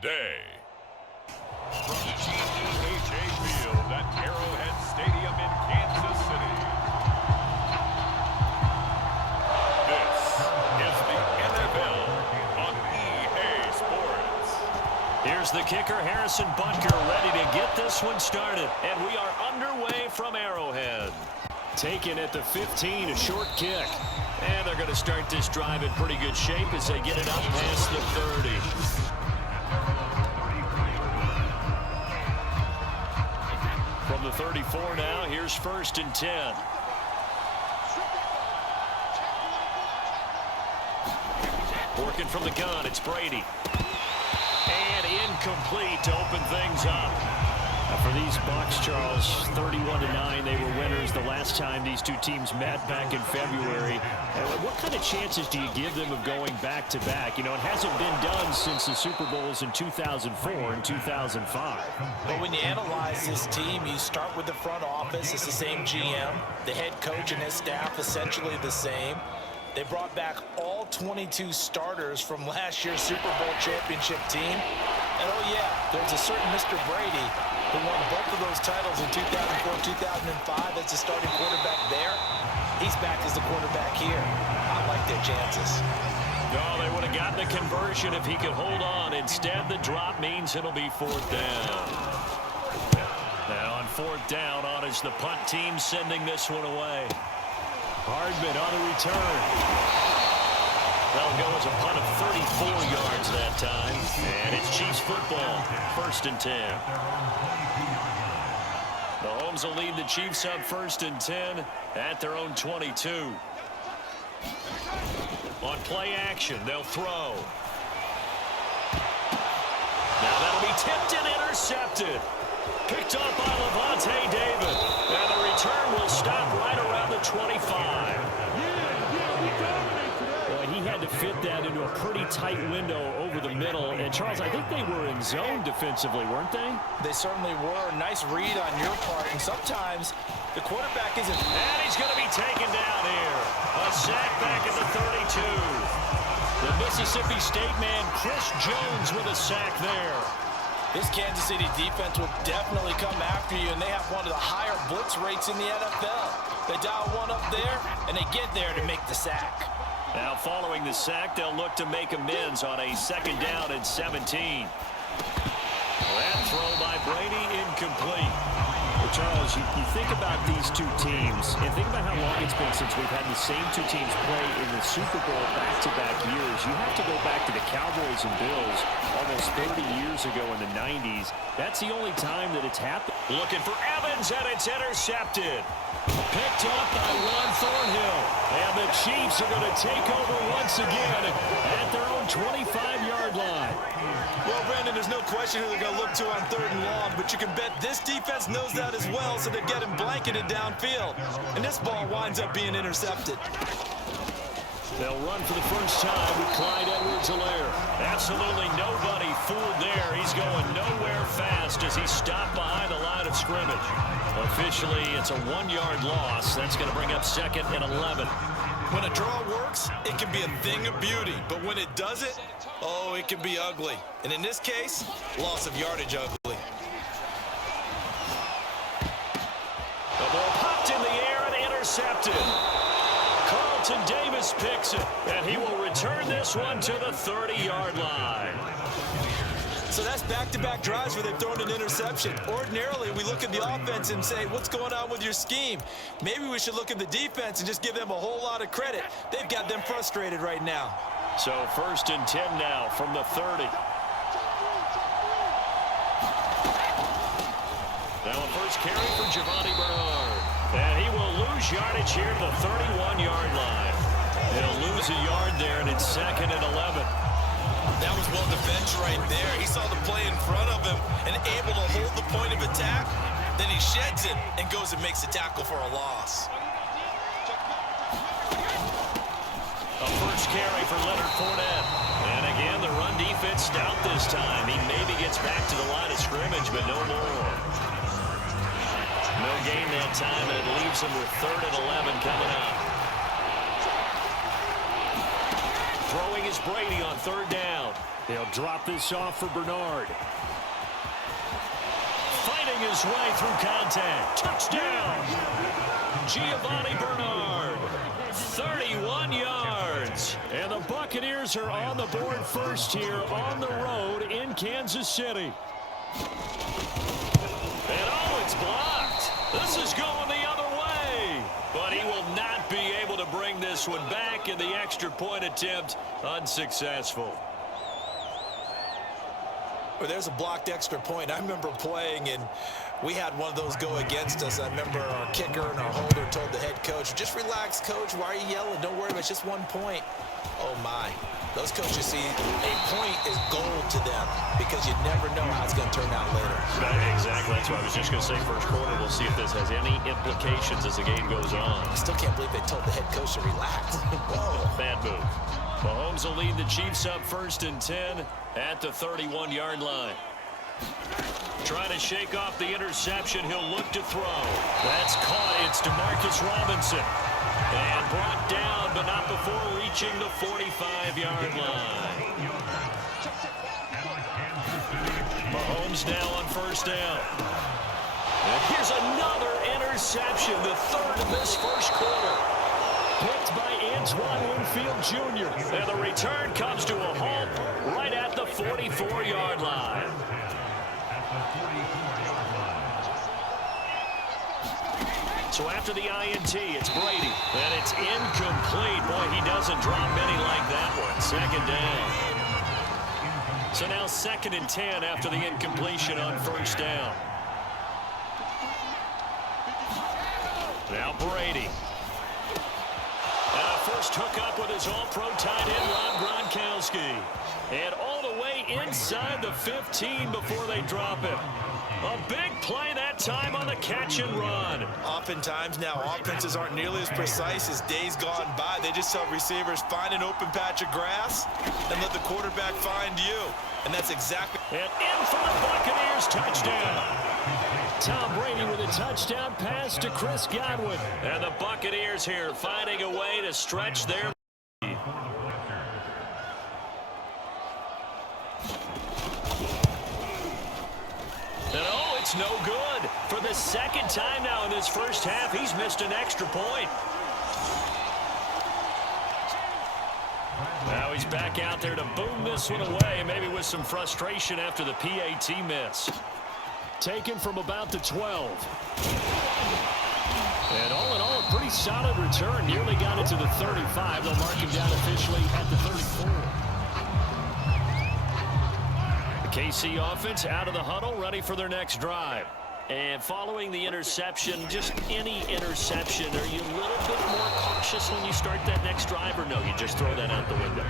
the day. From the GEHA field at Arrowhead Stadium in Kansas City, this is the NFL on EA Sports. Here's the kicker, Harrison Butker, ready to get this one started. And we are underway from Arrowhead. Taken at the 15, a short kick. And they're going to start this drive in pretty good shape as they get it up past the 30. From the 34 now, here's 1st and 10. Working from the gun, it's Brady. And incomplete to open things up. For these Bucs, Charles, 31-9, they were winners the last time these two teams met back in February. What kind of chances do you give them of going back-to-back? You know, it hasn't been done since the Super Bowls in 2004 and 2005. But when you analyze this team, you start with the front office. It's the same GM. The head coach and his staff essentially the same. They brought back all 22 starters from last year's Super Bowl championship team. And oh yeah, there's a certain Mr. Brady who won both of those titles in 2004-2005 as the starting quarterback there. He's back as the quarterback here. I like their chances. No, they would have gotten the conversion if he could hold on. Instead, the drop means it'll be 4th down. Now on 4th down, on is the punt team sending this one away. Hardman on the return. That'll go as a punt of 34 yards that time. And it's Chiefs football. 1st and 10. The Mahomes will lead the Chiefs up 1st and 10 at their own 22. On play action, they'll throw. Now that'll be tipped and intercepted. Picked up by Levante David. And the return will stop right around the 25. He had to fit that into a pretty tight window over the middle. And, Charles, I think they were in zone defensively, weren't they? They certainly were. Nice read on your part. And sometimes the quarterback isn't. And he's going to be taken down here. A sack back at the 32. The Mississippi State man, Chris Jones, with a sack there. This Kansas City defense will definitely come after you, and they have one of the higher blitz rates in the NFL. They dial one up there, and they get there to make the sack. Now following the sack, they'll look to make amends on a 2nd down and 17. That throw by Brady incomplete. Well, Charles, you think about these two teams and think about how long it's been since we've had the same two teams play in the Super Bowl back-to-back years. You have to go back to the Cowboys and Bills almost 30 years ago in the 90s. That's the only time that it's happened. Looking for Evans, and it's intercepted. Picked up by Ron Thornhill. And the Chiefs are going to take over once again at their own 25-yard line. Well, Brandon, there's no question who they're going to look to on 3rd and long, but you can bet this defense knows that as well, so they're getting blanketed downfield. And this ball winds up being intercepted. They'll run for the first time with Clyde Edwards-Helaire. Absolutely nobody fooled there. He's going nowhere fast as he stopped behind the line of scrimmage. Officially, it's a 1-yard loss. That's going to bring up 2nd and 11. When a draw works, it can be a thing of beauty. But when it doesn't, oh, it can be ugly. And in this case, loss of yardage ugly. The ball popped in the air and intercepted. Carlton Davis picks it, and he will return this one to the 30-yard line. So that's back-to-back drives where they've thrown an interception. Ordinarily, we look at the offense and say, what's going on with your scheme? Maybe we should look at the defense and just give them a whole lot of credit. They've got them frustrated right now. So 1st and 10 now from the 30. Now a first carry for Giovanni Bernard. And he will lose yardage here to the 31-yard line. He'll lose a yard there, and it's 2nd and 11. That was well defended right there. He saw the play in front of him and able to hold the point of attack. Then he sheds it and goes and makes a tackle for a loss. A first carry for Leonard Fournette. And again, the run defense stout this time. He maybe gets back to the line of scrimmage, but no more. No gain that time, and it leaves him with 3rd and 11 coming up. Throwing is Brady on 3rd down. They'll drop this off for Bernard. Fighting his way through contact. Touchdown! Giovanni Bernard. 31 yards. And the Buccaneers are on the board first here on the road in Kansas City. And oh, it's blocked. This is going the other way. But he will not be able to bring this one back, and the extra point attempt unsuccessful. Well, there's a blocked extra point. I remember playing, and we had one of those go against us. I remember our kicker and our holder told the head coach, just relax, coach. Why are you yelling? Don't worry about it. It's just 1 point. Oh, my. Those coaches see a point is gold to them because you never know how it's going to turn out later. Exactly. That's what I was just going to say. First quarter, we'll see if this has any implications as the game goes on. I still can't believe they told the head coach to relax. Whoa. Bad move. Mahomes will lead the Chiefs up 1st and 10 at the 31-yard line. Trying to shake off the interception. He'll look to throw. That's caught. It's DeMarcus Robinson. And brought down, but not before reaching the 45-yard line. Mahomes now on 1st down. And here's another interception, the 3rd of this 1st quarter. Picked by Antoine Winfield Jr. And the return comes to a halt right at the 44-yard line. So after the INT, it's Brady. And it's incomplete. Boy, he doesn't drop many like that one. 2nd down. So now 2nd and 10 after the incompletion on 1st down. Now Brady. And a first hookup with his all-pro tight end, Rob Gronkowski. And all the way inside the 15 before they drop him. A big play that time on the catch and run. Oftentimes now, offenses aren't nearly as precise as days gone by. They just tell receivers, find an open patch of grass and let the quarterback find you. And that's exactly... And in for the Buccaneers, touchdown. Tom Brady with a touchdown pass to Chris Godwin. And the Buccaneers here finding a way to stretch their... And oh, it's no good. For the 2nd time now in this 1st half, he's missed an extra point. Now he's back out there to boom this one away, maybe with some frustration after the PAT miss. Taken from about the 12. And all in all, a pretty solid return. Nearly got it to the 35. They'll mark him down officially at the 34. KC offense out of the huddle, ready for their next drive. And following the interception, just any interception, are you a little bit more cautious when you start that next drive, or no, you just throw that out the window?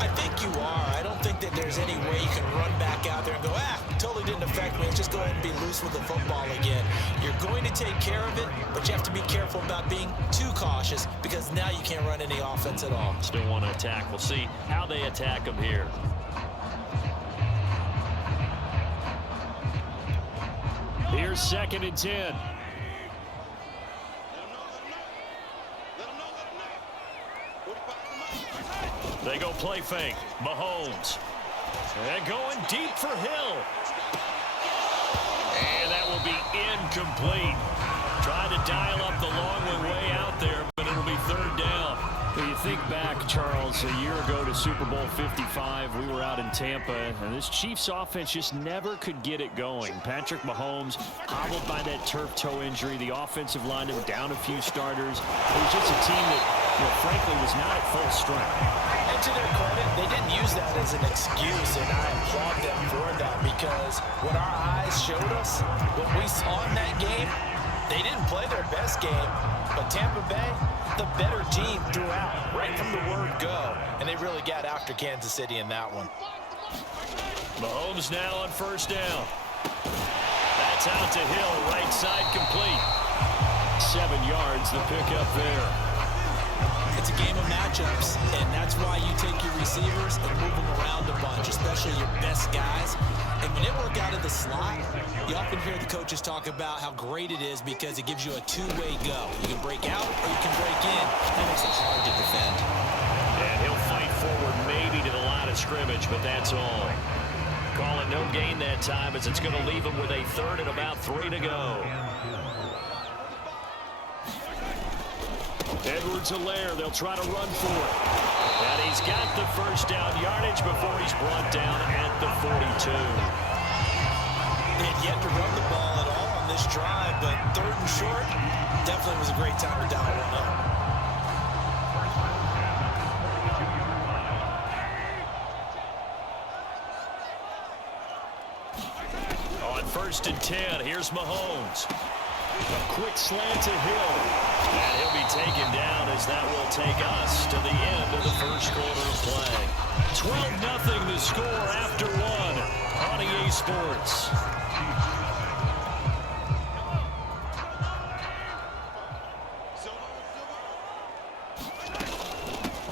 I think you are. I don't think that there's any way you can run back out there and go, totally didn't affect me. Let's just go ahead and be loose with the football again. You're going to take care of it, but you have to be careful about being too cautious because now you can't run any offense at all. Still want to attack. We'll see how they attack them here. Here's 2nd and 10. They go play fake. Mahomes. And going deep for Hill. And that will be incomplete. Tried to dial up the long one way out there, but it'll be 3rd down. When you think back, Charles, a year ago to Super Bowl 55, we were out in Tampa, and this Chiefs offense just never could get it going. Patrick Mahomes hobbled by that turf toe injury. The offensive line was down a few starters. It was just a team that, frankly, was not at full strength. And to their credit, they didn't use that as an excuse, and I applaud them for that because what our eyes showed us, what we saw in that game, they didn't play their best game, but Tampa Bay, the better team throughout, right from the word go, and they really got after Kansas City in that one. Mahomes now on 1st down. That's out to Hill, right side complete. 7 yards, the pickup there. It's a game of matchups, and that's why you take your receivers and move them around a bunch, especially your best guys. And when they work out of the slot, you often hear the coaches talk about how great it is because it gives you a two-way go. You can break out or you can break in. That makes it hard to defend. And he'll fight forward maybe to the line of of scrimmage, but that's all. Call it no gain that time as it's going to leave him with a third and about 3 to go. Edwards-Helaire, they'll try to run for it. And he's got the first down yardage before he's brought down at the 42. They had yet to run the ball at all on this drive, but 3rd and short definitely was a great time to dial one up. On 1st and 10, here's Mahomes. A quick slant to Hill. And he'll be taken down as that will take us to the end of the first quarter of play. 12-0 the score after 1 on EA Sports.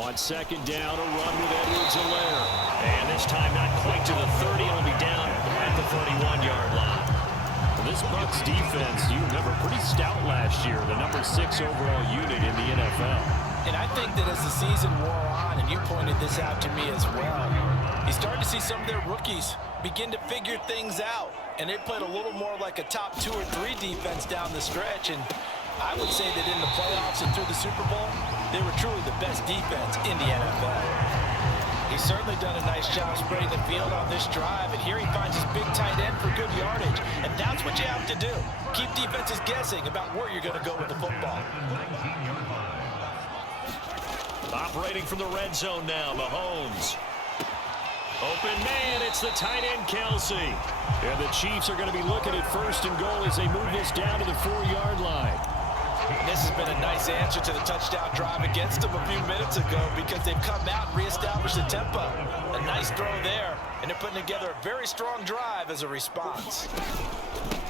On 2nd down, a run with Edwards-Helaire. And this time not quite to the 30. It'll be down at the 31-yard line. This Bucs defense, you remember, pretty stout last year, the number 6 overall unit in the NFL. And I think that as the season wore on, and you pointed this out to me as well, you started to see some of their rookies begin to figure things out. And they played a little more like a top 2 or 3 defense down the stretch. And I would say that in the playoffs and through the Super Bowl, they were truly the best defense in the NFL. He's certainly done a nice job spreading the field on this drive, and here he finds his big tight end for good yardage, and that's what you have to do. Keep defenses guessing about where you're going to go with the football. Operating from the red zone now, Mahomes. Open man, it's the tight end, Kelsey. And the Chiefs are going to be looking at 1st and goal as they move this down to the 4-yard line. This has been a nice answer to the touchdown drive against them a few minutes ago because they've come out and reestablished the tempo. A nice throw there, and they're putting together a very strong drive as a response.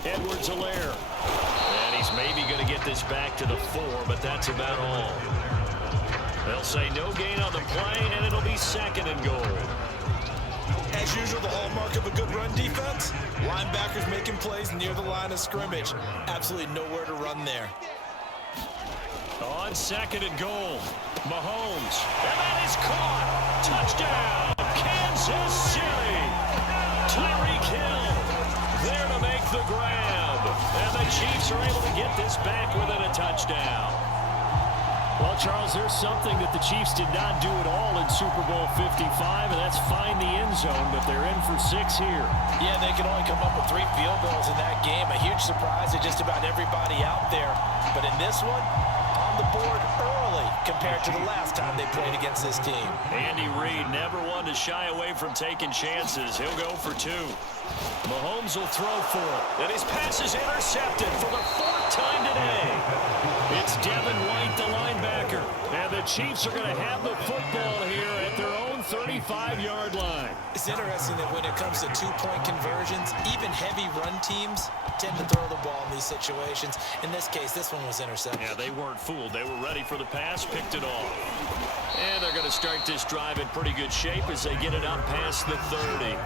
Edwards-Helaire. And he's maybe going to get this back to the 4, but that's about all. They'll say no gain on the play, and it'll be 2nd and goal. As usual, the hallmark of a good run defense, linebackers making plays near the line of scrimmage. Absolutely nowhere to run there. On 2nd and goal, Mahomes. And that is caught. Touchdown, Kansas City. Tyreek Hill there to make the grab. And the Chiefs are able to get this back within a touchdown. Well, Charles, there's something that the Chiefs did not do at all in Super Bowl 55, and that's find the end zone, but they're in for 6 here. Yeah, they could only come up with 3 field goals in that game. A huge surprise to just about everybody out there. But in this one, on the board early compared to the last time they played against this team. Andy Reid never one to shy away from taking chances. He'll go for 2. Mahomes will throw for it. And his pass is intercepted for the 4th time today. It's Devin White, the linebacker. And the Chiefs are going to have the football here at their own 35-yard line. It's interesting that when it comes to 2-point conversions, even heavy run teams tend to throw the ball in these situations. In this case, this one was intercepted. Yeah, they weren't fooled. They were ready for the pass, picked it off. And they're going to start this drive in pretty good shape as they get it up past the 30.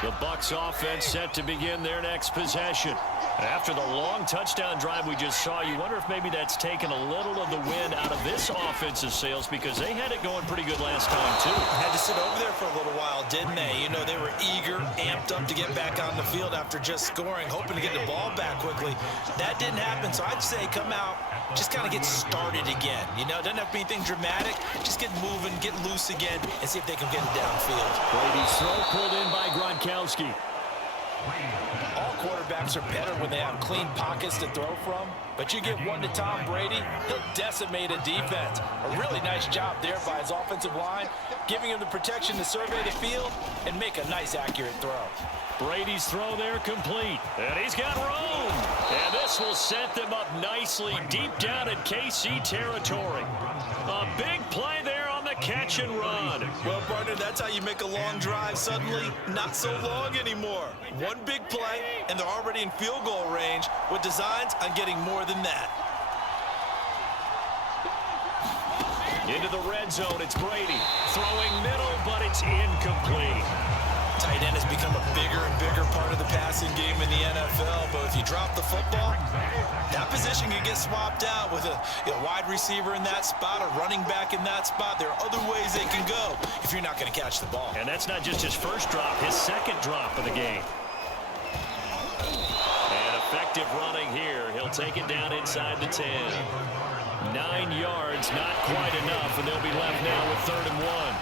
The Bucs offense set to begin their next possession. After the long touchdown drive we just saw, you wonder if maybe that's taken a little of the wind out of this offensive sails because they had it going pretty good last time, too. Had to sit over there for a little while, didn't they? You know, they were eager, amped up to get back on the field after just scoring, hoping to get the ball back quickly. That didn't happen, so I'd say come out, just kind of get started again. You know, doesn't have to be anything dramatic. Just get moving, get loose again, and see if they can get it downfield. Brady's throw pulled in by Gronkowski. All quarterbacks are better when they have clean pockets to throw from, but you give one to Tom Brady, he'll decimate a defense. A really nice job there by his offensive line, giving him the protection to survey the field and make a nice, accurate throw. Brady's throw there complete, and he's got room. And this will set them up nicely deep down in KC territory. A big play there on the catch and run. Well, partner, that's how you make a long drive suddenly not so long anymore. One big play, and they're already in field goal range with designs on getting more than that. Into the red zone, it's Brady. Throwing middle, but it's incomplete. Tight end has become a bigger and bigger part of the passing game in the NFL, but if you drop the football, that position can get swapped out with a wide receiver in that spot, a running back in that spot. There are other ways they can go if you're not going to catch the ball. And that's not just his first drop, his second drop of the game. And effective running here. He'll take it down inside the 10. 9 yards, not quite enough, and they'll be left now with 3rd and 1.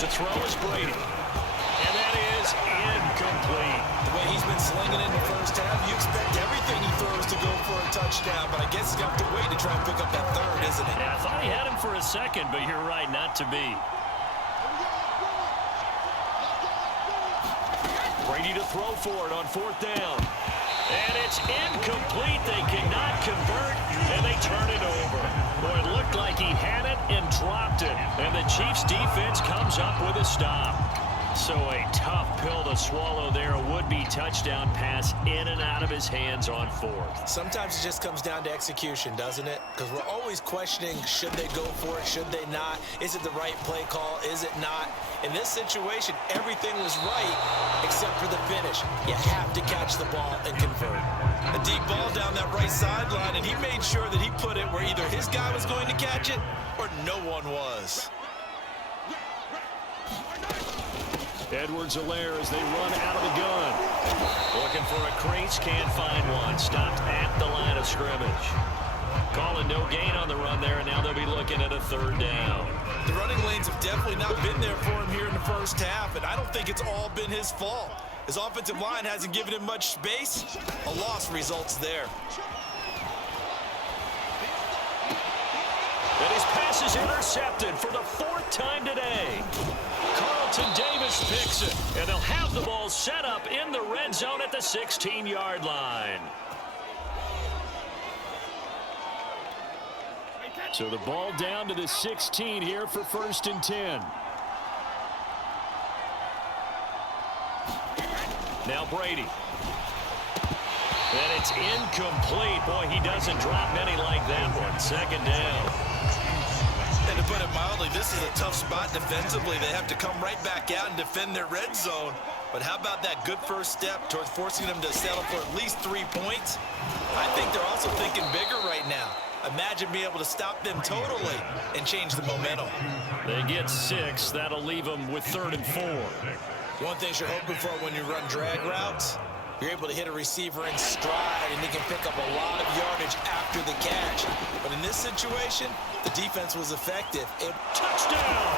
To throw is Brady. And that is incomplete. The way he's been slinging in the first half, you expect everything he throws to go for a touchdown, but I guess he's going to have to wait to try and pick up that 3rd, isn't he? Yeah, I thought he had him for a second, but you're right, not to be. Brady to throw for it on 4th down. And it's incomplete. They cannot convert, and they turn it over. Boy, it looked like he had it and dropped it. And the Chiefs' defense comes up with a stop. So a tough pill to swallow there. A would-be touchdown pass in and out of his hands on 4th. Sometimes it just comes down to execution, doesn't it? Because we're always questioning, should they go for it, should they not? Is it the right play call, is it not? In this situation, everything was right except for the finish. You have to catch the ball and convert. A deep ball down that right sideline, and he made sure that he put it where either his guy was going to catch it or no one was. Edwards-Helaire as they run out of the gun. Looking for a crease, can't find one. Stopped at the line of scrimmage. Calling no gain on the run there, and now they'll be looking at a 3rd down. The running lanes have definitely not been there for him here in the first half, and I don't think it's all been his fault. His offensive line hasn't given him much space. A loss results there. And his pass is intercepted for the 4th time today. Carlton Davis picks it, and they'll have the ball set up in the red zone at the 16-yard line. So the ball down to the 16 here for 1st and 10. Now Brady. And it's incomplete. Boy, he doesn't drop many like that one. 2nd down. And to put it mildly, this is a tough spot defensively. They have to come right back out and defend their red zone. But how about that good first step towards forcing them to settle for at least 3 points? I think they're also thinking bigger right now. Imagine being able to stop them totally and change the momentum. They get 6. That'll leave them with 3rd and 4. One thing you're hoping for when you run drag routes, you're able to hit a receiver in stride, and he can pick up a lot of yardage after the catch. But in this situation, the defense was effective. Touchdown!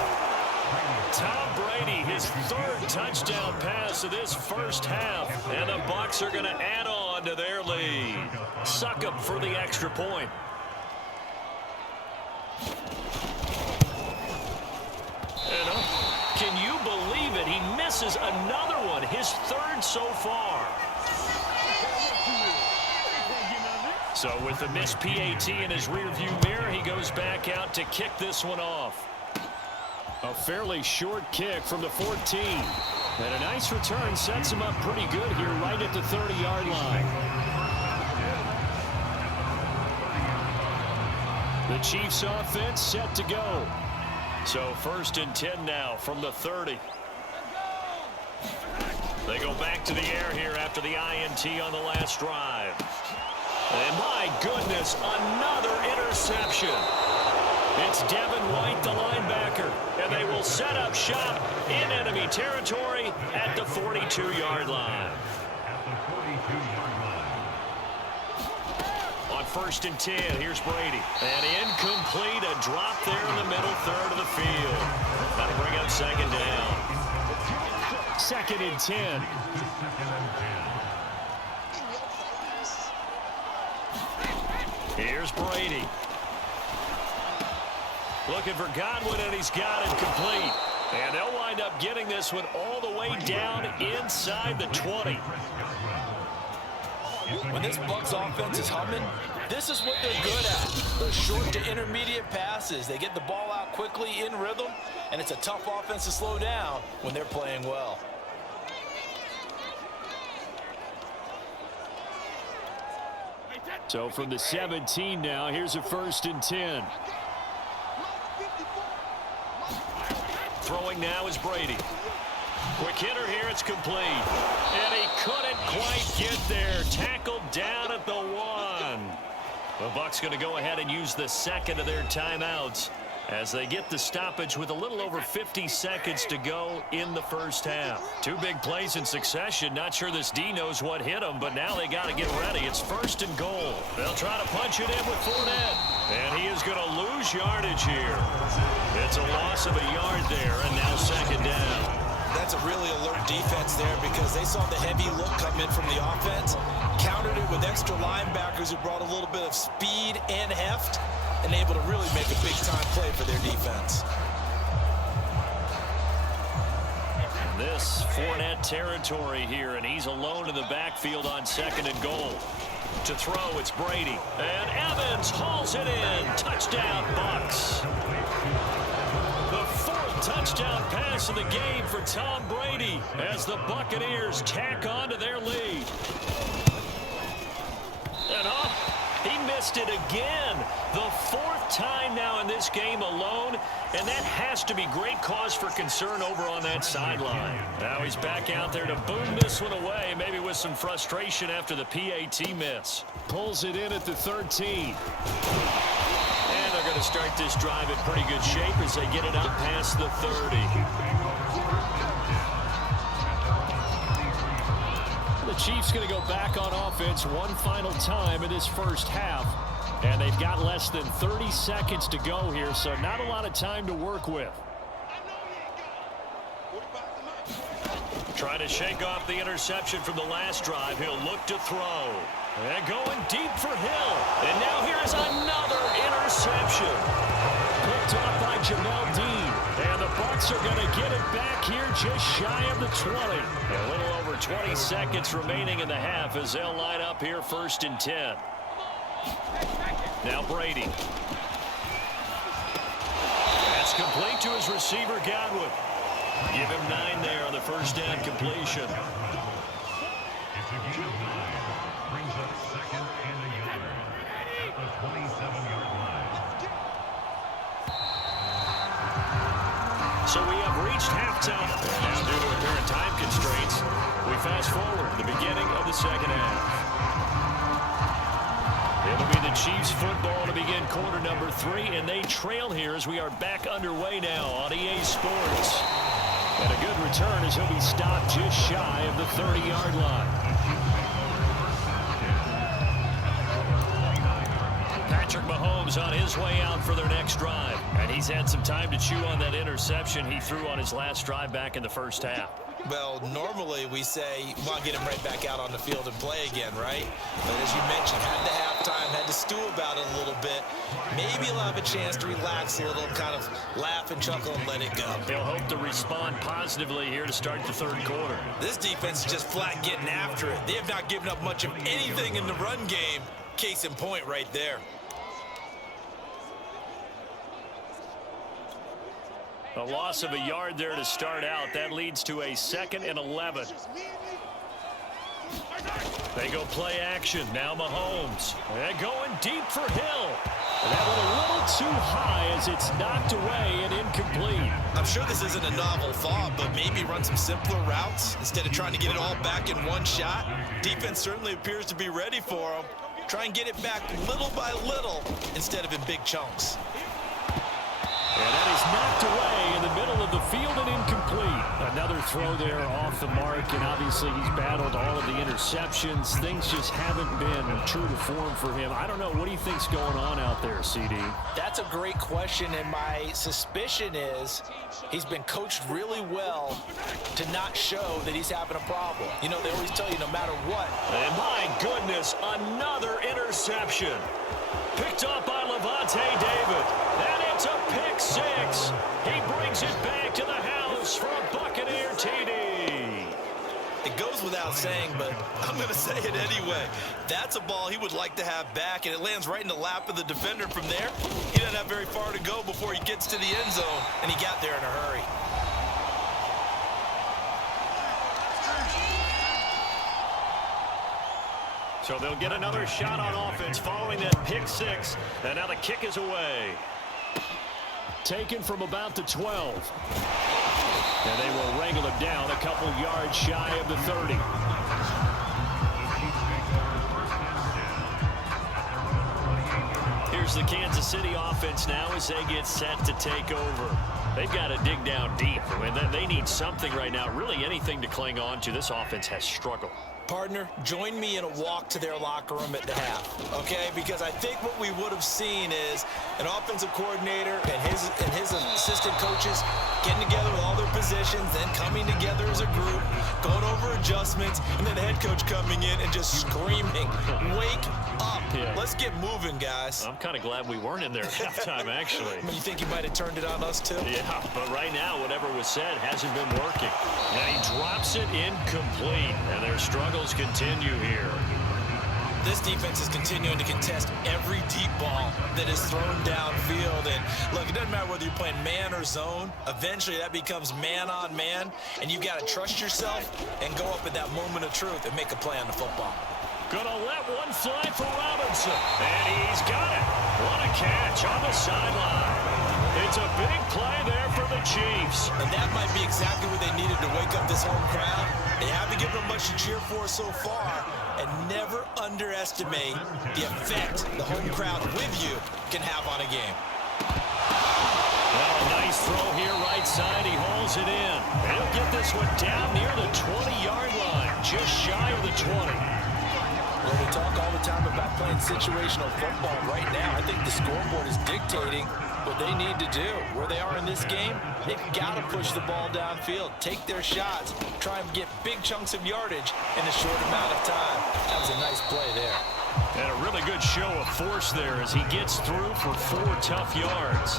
Tom Brady, his 3rd touchdown pass of this first half. And the Bucs are going to add on to their lead. Suck up for the extra point. And can you believe it? He misses another one, his 3rd so far. So with the missed PAT in his rearview mirror, he goes back out to kick this one off. A fairly short kick from the 14. And a nice return sets him up pretty good here right at the 30-yard line. The Chiefs offense set to go. So 1st and 10 now from the 30. They go back to the air here after the INT on the last drive. And my goodness, another interception. It's Devin White, the linebacker, and they will set up shop in enemy territory at the 42-yard line. On 1st and 10, here's Brady. And incomplete, a drop there in the middle 3rd of the field. That'll bring up 2nd down. 2nd and 10. Here's Brady. Looking for Godwin, and he's got it complete. And they'll wind up getting this one all the way down inside the 20. When this Bucs offense is humming, this is what they're good at. Those short to intermediate passes. They get the ball out quickly in rhythm, and it's a tough offense to slow down when they're playing well. So from the 17 now, here's a 1st and 10. Throwing now is Brady. Quick hitter here, it's complete. And he couldn't quite get there. Tackled down at the 1. The Bucs going to go ahead and use the second of their timeouts as they get the stoppage with a little over 50 seconds to go in the first half. 2 big plays in succession. Not sure this D knows what hit them, but now they got to get ready. It's 1st and goal. They'll try to punch it in with Fournette. And he is going to lose yardage here. It's a loss of a yard there, and now 2nd down. That's a really alert defense there because they saw the heavy look come in from the offense, countered it with extra linebackers who brought a little bit of speed and heft, and able to really make a big-time play for their defense. This Fournette territory here, and he's alone in the backfield on 2nd and goal. To throw, it's Brady. And Evans hauls it in. Touchdown, Bucs. The 4th touchdown pass of the game for Tom Brady as the Buccaneers tack on to their lead. And he missed it again. The 4th time now in this game alone, and that has to be great cause for concern over on that sideline. Now he's back out there to boom this one away, maybe with some frustration after the PAT miss. Pulls it in at the 13. And they're going to start this drive in pretty good shape as they get it out past the 30. The Chiefs going to go back on offense one final time in this first half. And they've got less than 30 seconds to go here, so not a lot of time to work with. Trying to shake off the interception from the last drive. He'll look to throw. And going deep for Hill. And now here's another interception. Picked off by Jamel Dean. And the Bucs are going to get it back here just shy of the 20. A little over 20 seconds remaining in the half as they'll line up here 1st and 10. Now Brady. That's complete to his receiver, Godwin. Give him 9 there on the 1st down completion. Brings up 2nd and a yard at the 27-yard line. So we have reached halftime. And now due to apparent time constraints, we fast forward to the beginning of the 2nd half. It'll be the Chiefs football to begin quarter number 3, and they trail here as we are back underway now on EA Sports. And a good return as he'll be stopped just shy of the 30-yard line. Patrick Mahomes on his way out for their next drive. And he's had some time to chew on that interception he threw on his last drive back in the first half. Well, normally we say, well, get him right back out on the field and play again, right? But as you mentioned, had the halftime, had to stew about it a little bit. Maybe he'll have a chance to relax a little, kind of laugh and chuckle and let it go. He'll hope to respond positively here to start the 3rd quarter. This defense is just flat getting after it. They have not given up much of anything in the run game. Case in point right there. A loss of a yard there to start out. That leads to a 2nd and 11. They go play action. Now Mahomes. And going deep for Hill. And that one a little too high as it's knocked away and incomplete. I'm sure this isn't a novel thought, but maybe run some simpler routes instead of trying to get it all back in one shot. Defense certainly appears to be ready for him. Try and get it back little by little instead of in big chunks. And that is knocked away in the middle of the field and incomplete. Another throw there off the mark, and obviously he's battled all of the interceptions. Things just haven't been true to form for him. I don't know. What do you think's going on out there, CD? That's a great question, and my suspicion is he's been coached really well to not show that he's having a problem. You know, they always tell you no matter what. And my goodness, another interception. Picked up by Levante David. And it's a pick 6. He brings it back to the house for a Buccaneer TD. It goes without saying, but I'm going to say it anyway. That's a ball he would like to have back, and it lands right in the lap of the defender from there. He doesn't have very far to go before he gets to the end zone, and he got there in a hurry. So they'll get another shot on offense following that pick 6. And now the kick is away. Taken from about the 12. And they will wrangle him down a couple yards shy of the 30. Here's the Kansas City offense now as they get set to take over. They've got to dig down deep. I mean, they need something right now, really anything to cling on to. This offense has struggled. Partner, join me in a walk to their locker room at the half, okay? Because I think what we would have seen is an offensive coordinator and his assistant coaches getting together with all their positions, then coming together as a group, going over adjustments, and then the head coach coming in and just screaming, "Wake up. Yeah. Let's get moving, guys." I'm kind of glad we weren't in there at halftime, actually. I mean, you think he might have turned it on us, too? Yeah, but right now, whatever was said hasn't been working. And he drops it incomplete, and their struggles continue here. This defense is continuing to contest every deep ball that is thrown downfield. And look, it doesn't matter whether you're playing man or zone. Eventually, that becomes man on man, and you've got to trust yourself and go up at that moment of truth and make a play on the football. Gonna let one fly for Robinson, and he's got it. What a catch on the sideline. It's a big play there for the Chiefs. And that might be exactly what they needed to wake up this home crowd. They haven't given them much to cheer for so far, and never underestimate the effect the home crowd with you can have on a game. Well, a nice throw here right side. He hauls it in. And he'll get this one down near the 20-yard line, just shy of the 20. Well, we talk all the time about playing situational football. Right now, I think the scoreboard is dictating what they need to do. Where they are in this game, they've got to push the ball downfield, take their shots, try and get big chunks of yardage in a short amount of time. That was a nice play there. And a really good show of force there as he gets through for 4 tough yards.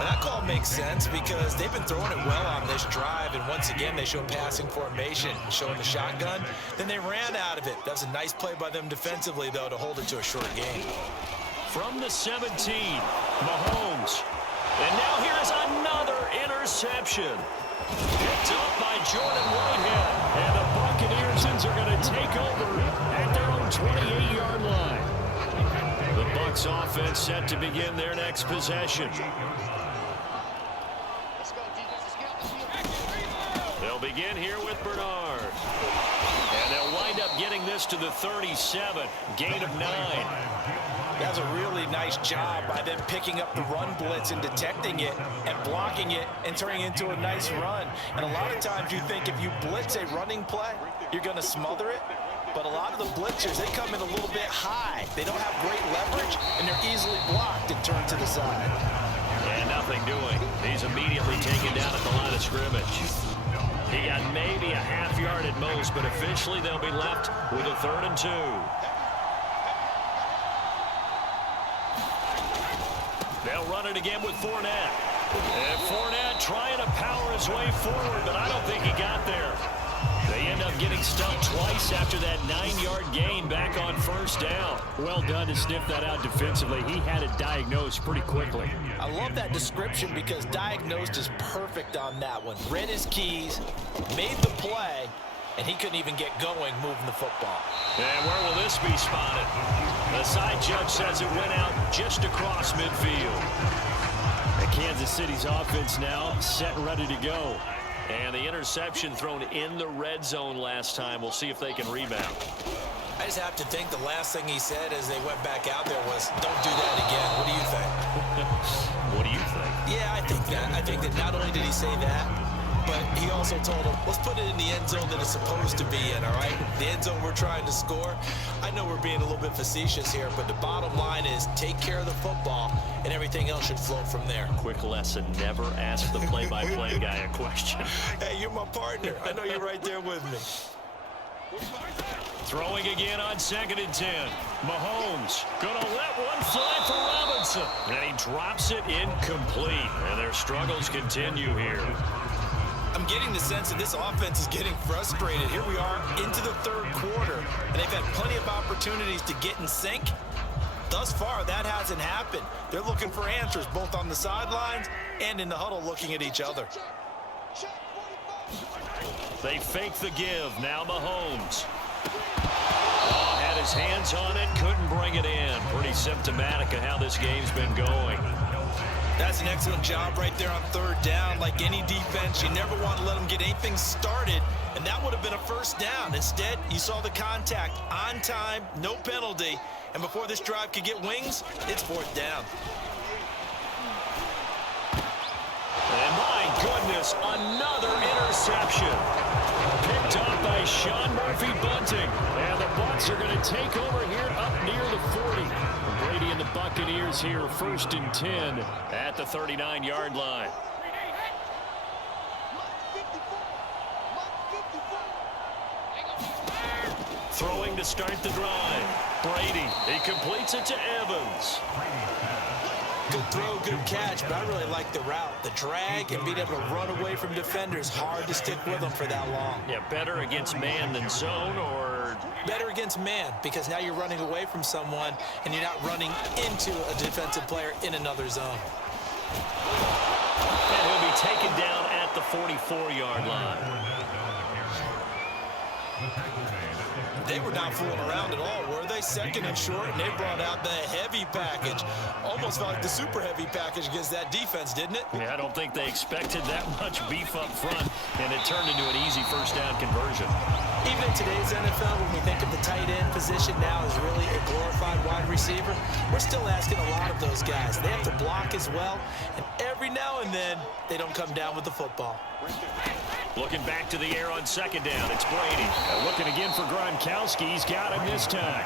And that call makes sense because they've been throwing it well on this drive, and once again they show passing formation, showing the shotgun. Then they ran out of it. That was a nice play by them defensively, though, to hold it to a short game. From the 17, Mahomes. And now here's another interception. Picked up by Jordan Whitehead. And the Buccaneers are going to take over at their own 28-yard line. The Bucs offense set to begin their next possession. They'll begin here with Bernard. And they'll wind up getting this to the 37. Gain of 9. That was a really nice job by them picking up the run blitz and detecting it and blocking it and turning it into a nice run. And a lot of times you think if you blitz a running play, you're going to smother it. But a lot of the blitzers, they come in a little bit high. They don't have great leverage, and they're easily blocked and turned to the side. And nothing doing. He's immediately taken down at the line of scrimmage. He got maybe a half yard at most, but officially they'll be left with a 3rd and 2. They'll run it again with Fournette. And Fournette trying to power his way forward, but I don't think he got there. They end up getting stumped twice after that 9-yard gain back on 1st down. Well done to sniff that out defensively. He had it diagnosed pretty quickly. I love that description because diagnosed is perfect on that one. Read his keys, made the play, and he couldn't even get going moving the football. And where will this be spotted? The side judge says it went out just across midfield. And Kansas City's offense now set and ready to go. And the interception thrown in the red zone last time. We'll see if they can rebound. I just have to think the last thing he said as they went back out there was, "Don't do that again." What do you think? What do you think? Yeah, I think that. I think that not only did he say that, but he also told him, let's put it in the end zone that it's supposed to be in, all right? The end zone we're trying to score. I know we're being a little bit facetious here, but the bottom line is take care of the football, and everything else should flow from there. Quick lesson, never ask the play-by-play guy a question. Hey, you're my partner. I know you're right there with me. Throwing again on 2nd and 10. Mahomes gonna let one fly for Robinson. And he drops it incomplete. And their struggles continue here. I'm getting the sense that this offense is getting frustrated. Here we are into the 3rd quarter, and they've had plenty of opportunities to get in sync. Thus far, that hasn't happened. They're looking for answers both on the sidelines and in the huddle looking at each other. They fake the give. Now Mahomes. Oh, had his hands on it. Couldn't bring it in. Pretty symptomatic of how this game's been going. That's an excellent job right there on third down. Like any defense, you never want to let them get anything started, and that would have been a first down. Instead, you saw the contact on time, no penalty, and before this drive could get wings, it's fourth down. And my goodness, another interception. Picked up by Sean Murphy-Bunting. And the Bucs are going to take over here up near the 40. Brady and the Buccaneers here, 1st and 10 at the 39-yard line. Throwing to start the drive. Brady, he completes it to Evans. Good throw, good catch, but I really like the route. The drag and being able to run away from defenders, hard to stick with them for that long. Yeah, better against man than zone, or? Better against man, because now you're running away from someone and you're not running into a defensive player in another zone. And he'll be taken down at the 44-yard line. They were not fooling around at all, were they? 2nd and short, and they brought out the heavy package. Almost felt like the super heavy package against that defense, didn't it? Yeah, I don't think they expected that much beef up front, and it turned into an easy first down conversion. Even in today's NFL, when we think of the tight end position now as really a glorified wide receiver, we're still asking a lot of those guys. They have to block as well, and every now and then, they don't come down with the football. Looking back to the air on 2nd down, it's Brady. Looking again for Gronkowski. He's got him this time.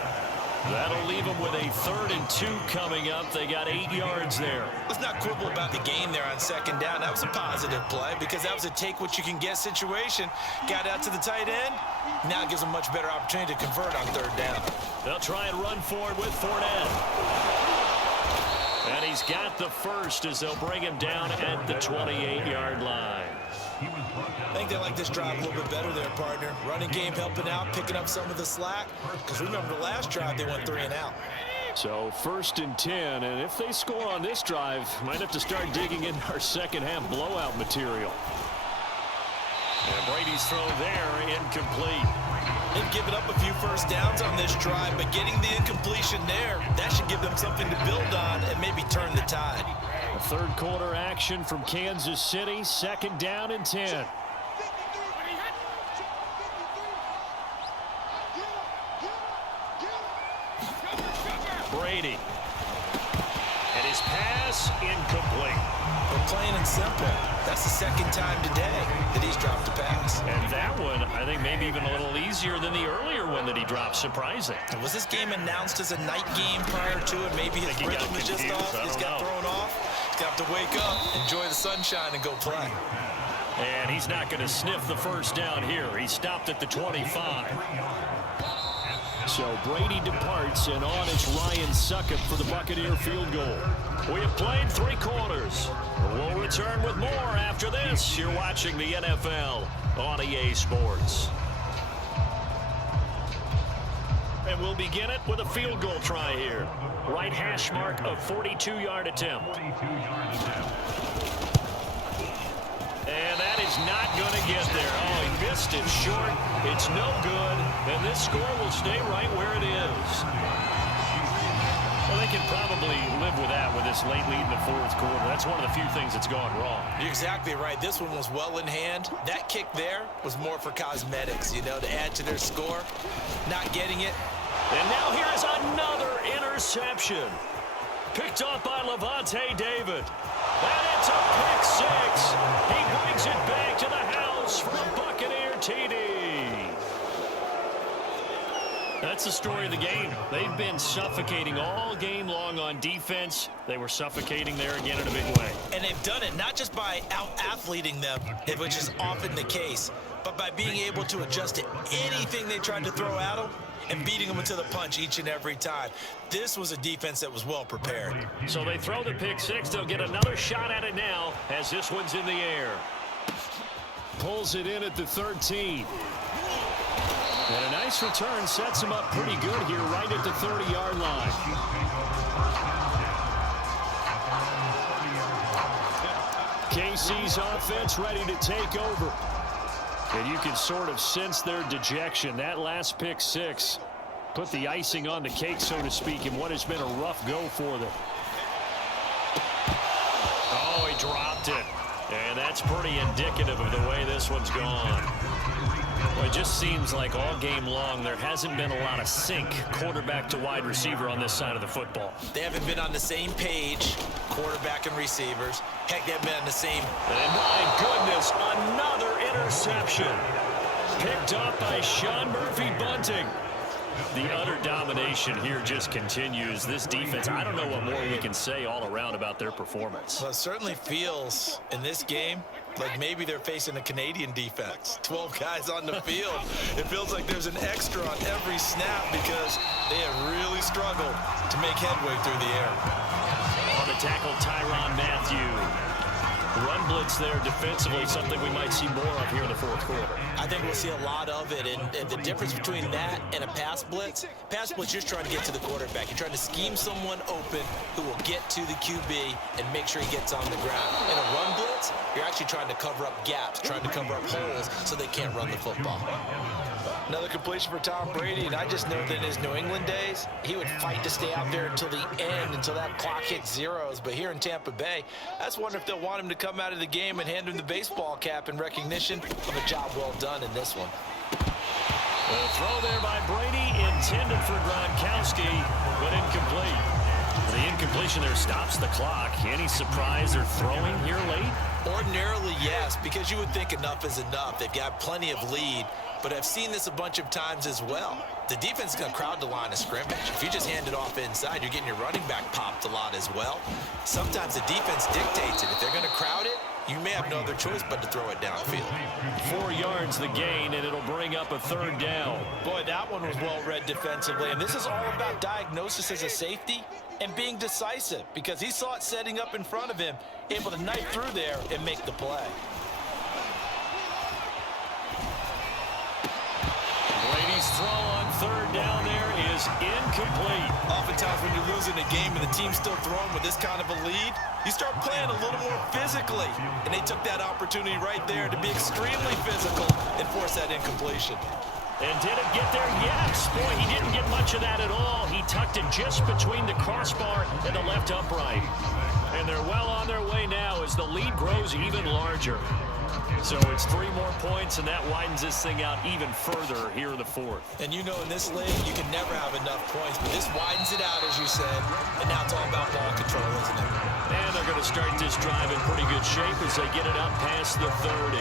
That'll leave them with a 3rd and 2 coming up. They got 8 yards there. Let's not quibble about the game there on 2nd down. That was a positive play because that was a take-what-you-can-get situation. Got out to the tight end. Now it gives them much better opportunity to convert on 3rd down. They'll try and run forward with Fournette. And he's got the first as they'll bring him down at the 28-yard line. I think they like this drive a little bit better there, partner. Running game helping out, picking up some of the slack. Because remember the last drive, they went 3 and out. So 1st and 10, and if they score on this drive, might have to start digging in our second-half blowout material. And Brady's throw there, incomplete. They've given up a few first downs on this drive, but getting the incompletion there, that should give them something to build on and maybe turn the tide. A 3rd quarter action from Kansas City, 2nd down and 10. Brady. And his pass incomplete. But plain and simple, that's the 2nd time today that he's dropped a pass. And that one, I think maybe even a little easier than the earlier one that he dropped. Surprising. Was this game announced as a night game prior to it? Maybe his rhythm is just off. He's got thrown off. He's got to wake up, enjoy the sunshine, and go play. And he's not going to sniff the first down here. He stopped at the 25. So Brady departs, and on is Ryan Succop for the Buccaneer field goal. We have played 3 quarters. We'll return with more after this. You're watching the NFL on EA Sports. And we'll begin it with a field goal try here. Right hash mark, a 42-yard attempt. And that is not going to get there. Oh, he missed it short. It's no good. And this score will stay right where it is. Well, they can probably live with that with this late lead in the 4th quarter. That's one of the few things that's gone wrong. You're exactly right. This one was well in hand. That kick there was more for cosmetics, you know, to add to their score. Not getting it. And now here is another interception. Picked up by Levante David. And it's a pick 6. He brings it back to the house for a Buccaneer TD. That's the story of the game. They've been suffocating all game long on defense. They were suffocating there again in a big way. And they've done it not just by out-athleting them, which is often the case, but by being able to adjust to anything they tried to throw at them and beating them into the punch each and every time. This was a defense that was well prepared. So they throw the pick 6. They'll get another shot at it now as this one's in the air. Pulls it in at the 13. And a nice return sets him up pretty good here right at the 30-yard line. KC's offense ready to take over. And you can sort of sense their dejection. That last pick 6 put the icing on the cake, so to speak, in what has been a rough go for them. they dropped it. And that's pretty indicative of the way this one's gone. Well, it just seems like all game long there hasn't been a lot of sync quarterback to wide receiver on this side of the football. They haven't been on the same page, quarterback and receivers. Heck, they haven't been on the same. And my goodness, another interception. Picked up by Sean Murphy-Bunting. The utter domination here just continues. This defense, I don't know what more we can say all around about their performance. Well, it certainly feels in this game like maybe they're facing a Canadian defense. 12 guys on the field. It feels like there's an extra on every snap because they have really struggled to make headway through the air. On the tackle, Tyrann Mathieu. Run blitz there defensively, something we might see more of here in the fourth quarter. I think we'll see a lot of it, and the difference between that and a pass blitz, you're just trying to get to the quarterback. You're trying to scheme someone open who will get to the QB and make sure he gets on the ground. In a run blitz, you're actually trying to cover up gaps, trying to cover up holes so they can't run the football. Another completion for Tom Brady, and I just know that in his New England days, he would fight to stay out there until the end, until that clock hit zeros. But here in Tampa Bay, I just wonder if they'll want him to come out of the game and hand him the baseball cap in recognition of a job well done in this one. The throw there by Brady, intended for Gronkowski, but incomplete. The incompletion there stops the clock. Any surprise they're throwing here late? Ordinarily, yes, because you would think enough is enough. They've got plenty of lead, but I've seen this a bunch of times as well. The defense is going to crowd the line of scrimmage. If you just hand it off inside, you're getting your running back popped a lot as well. Sometimes the defense dictates it. If they're going to crowd it, you may have no other choice but to throw it downfield. 4 yards the gain, and it'll bring up a third down. Boy, that one was well read defensively, and this is all about diagnosis as a safety and being decisive because he saw it setting up in front of him, able to knife through there and make the play. Brady's throw on third down there is incomplete. Oftentimes when you're losing a game and the team's still throwing with this kind of a lead, you start playing a little more physically. And they took that opportunity right there to be extremely physical and force that incompletion. And did it get there? Yes. Boy, he didn't get much of that at all. He tucked it just between the crossbar and the left upright. And they're well on their way now as the lead grows even larger. So it's 3 more points, and that widens this thing out even further here in the fourth. And you know in this league, you can never have enough points, but this widens it out, as you said, and now it's all about ball control, isn't it? And they're going to start this drive in pretty good shape as they get it up past the 30.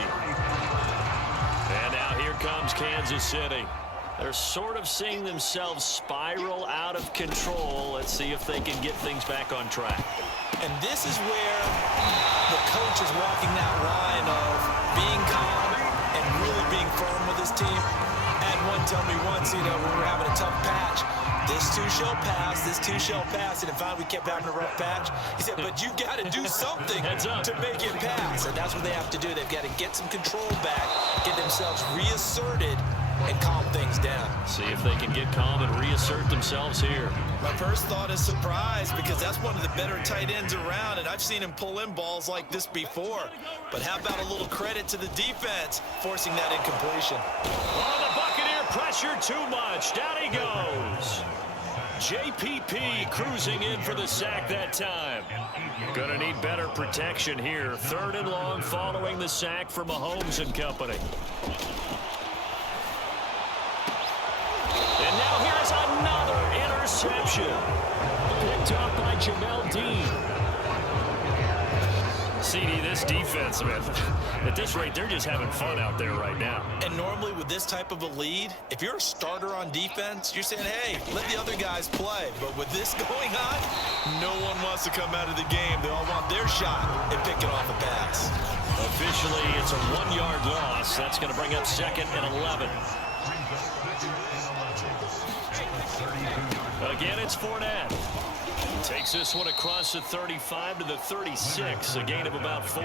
And now here comes Kansas City. They're sort of seeing themselves spiral out of control. Let's see if they can get things back on track. And this is where the coach is walking that line of being calm and really being firm with his team. Had one tell me once, when we were having a tough patch, this too shall pass, this too shall pass. And if we kept having a rough patch, he said, but you got to do something to make it pass. And that's what they have to do. They've got to get some control back, get themselves reasserted, and calm things down. See if they can get calm and reassert themselves here. My first thought is surprise because that's one of the better tight ends around, and I've seen him pull in balls like this before. But how about a little credit to the defense forcing that incompletion? Oh, the Buccaneer pressure too much. Down he goes. JPP cruising in for the sack that time. Gonna need better protection here. 3rd and long following the sack for Mahomes and company. And now here's another interception. Picked up by Jamel Dean. CD, this defense, man, at this rate, they're just having fun out there right now. And normally with this type of a lead, if you're a starter on defense, you're saying, hey, let the other guys play. But with this going on, no one wants to come out of the game. They all want their shot at picking off a pass. Officially, it's a 1-yard loss. That's going to bring up 2nd and 11. Again, it's Fournette. Takes this one across the 35 to the 36, a gain of about 4.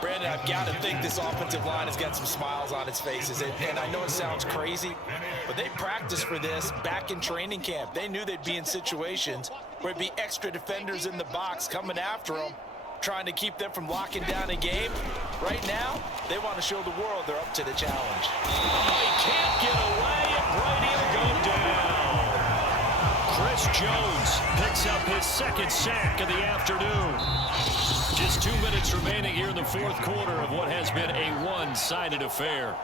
Brandon, I've got to think this offensive line has got some smiles on its faces. And I know it sounds crazy, but they practiced for this back in training camp. They knew they'd be in situations where it'd be extra defenders in the box coming after them, trying to keep them from locking down a game. Right now, they want to show the world they're up to the challenge. Oh, he can't get away, and Brady will go down. Chris Jones picks up his 2nd sack of the afternoon. Just 2 minutes remaining here in the fourth quarter of what has been a one-sided affair.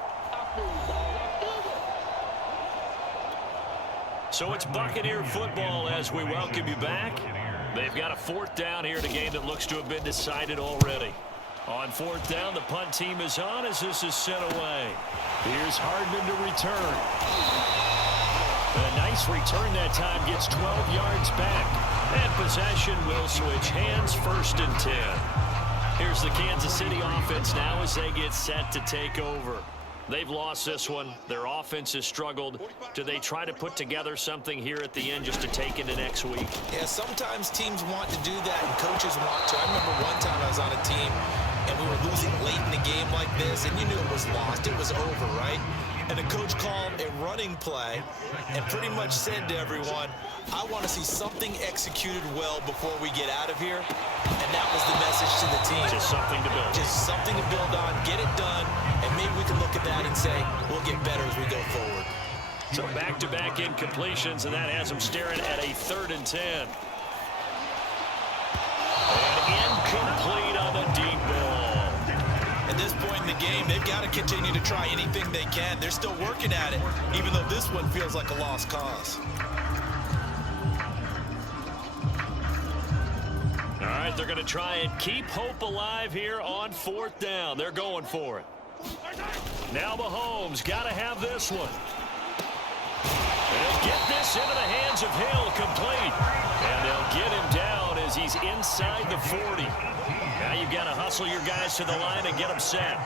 So it's Buccaneer football as we welcome you back. They've got a fourth down here in a game that looks to have been decided already. On fourth down, the punt team is on as this is sent away. Here's Hardman to return. A nice return that time, gets 12 yards back. And possession will switch hands, 1st and 10. Here's the Kansas City offense now as they get set to take over. They've lost this one. Their offense has struggled. Do they try to put together something here at the end just to take into next week? Yeah, sometimes teams want to do that and coaches want to. I remember one time I was on a team and we were losing late in the game like this, and you knew it was lost. It was over, right? And the coach called a running play and pretty much said to everyone, I want to see something executed well before we get out of here. And that was the message to the team. Just something to build. Just something to build on, get it done, and maybe we can look at that and say, we'll get better as we go forward. So back-to-back incompletions, and that has them staring at a 3rd and 10. And incomplete on the deep ball. At this point in the game, they've got to continue to try anything they can. They're still working at it, even though this one feels like a lost cause. All right, they're going to try and keep hope alive here on 4th down. They're going for it. Now Mahomes got to have this one. And he'll get this into the hands of Hill, complete. And they'll get him down as he's inside the 40. Now you've got to hustle your guys to the line and get them set.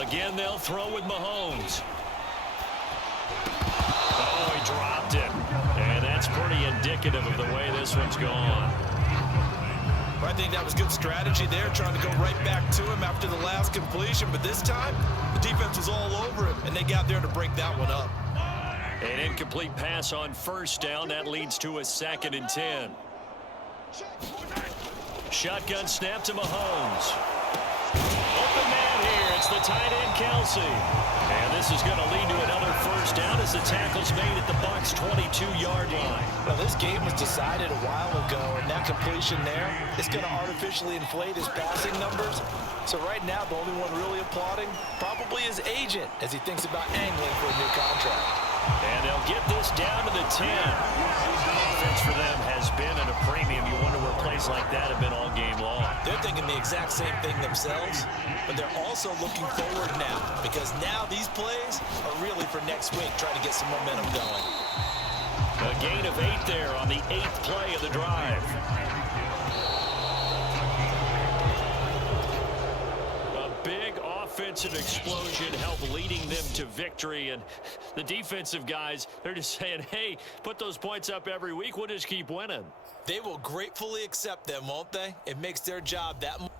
Again, they'll throw with Mahomes. Oh, he dropped it. And that's pretty indicative of the way this one's gone. I think that was good strategy there, trying to go right back to him after the last completion. But this time, the defense was all over him, and they got there to break that one up. An incomplete pass on 1st down. That leads to a 2nd and 10. Shotgun snap to Mahomes. Open man here. It's the tight end, Kelsey. And this is going to lead to another 1st down as the tackle's made at the Bucs' 22-yard line. Well, this game was decided a while ago, and that completion there is going to artificially inflate his passing numbers. So right now, the only one really applauding probably his agent as he thinks about angling for a new contract. And they'll get this down to the 10. Offense for them has been at a premium. You wonder where plays like that have been all game long. They're thinking the exact same thing themselves, but they're also looking forward now because now these plays are really for next week, trying to get some momentum going. A gain of 8 there on the 8th play of the drive. Big offensive explosion helped leading them to victory, and the defensive guys, they're just saying, hey, put those points up every week, we'll just keep winning. They will gratefully accept them, won't they? It makes their job that much